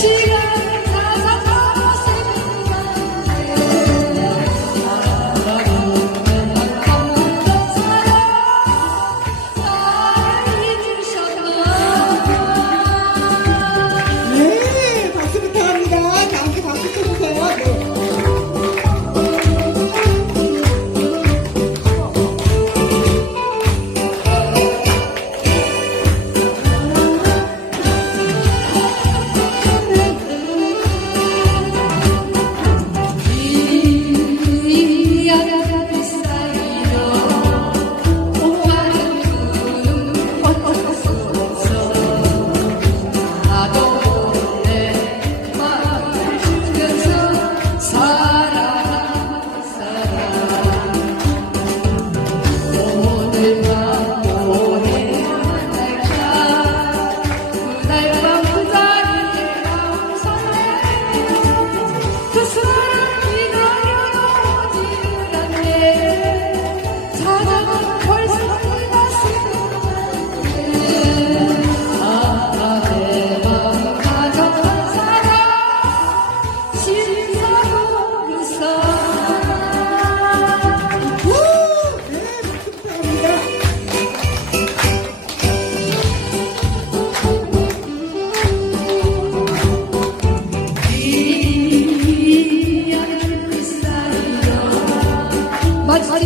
she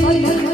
Bye.